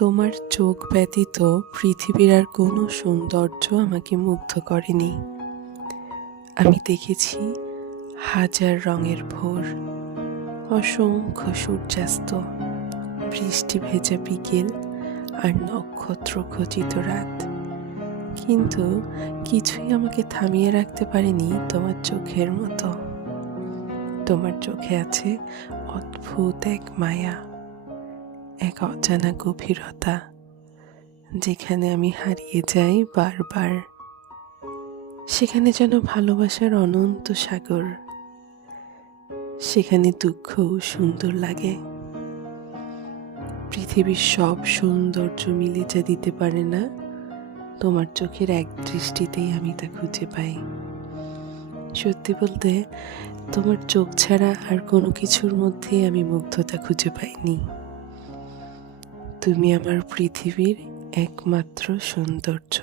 তোমার চোখ ব্যতীত পৃথিবীর আর কোনো সৌন্দর্য আমাকে মুগ্ধ করেনি। আমি দেখেছি হাজার রঙের ভোর, অসংখ্য সূর্যাস্ত, বৃষ্টি ভেজা বিকেল আর নক্ষত্র খচিত রাত, কিন্তু কিছুই আমাকে থামিয়ে রাখতে পারেনি তোমার চোখের মতো। তোমার চোখে আছে অদ্ভুত এক মায়া, এক অজানা গভীরতা, যেখানে আমি হারিয়ে যাই বারবার। সেখানে যেন ভালোবাসার অনন্ত সাগর, সেখানে দুঃখও সুন্দর লাগে। পৃথিবীর সব সৌন্দর্য মিলে যা দিতে পারে না, তোমার চোখের এক দৃষ্টিতেই আমি তা খুঁজে পাই। সত্যি বলতে, তোমার চোখ ছাড়া আর কোনো কিছুর মধ্যেই আমি মুগ্ধতা খুঁজে পাইনি। তুমি আমার পৃথিবীর একমাত্র সৌন্দর্য।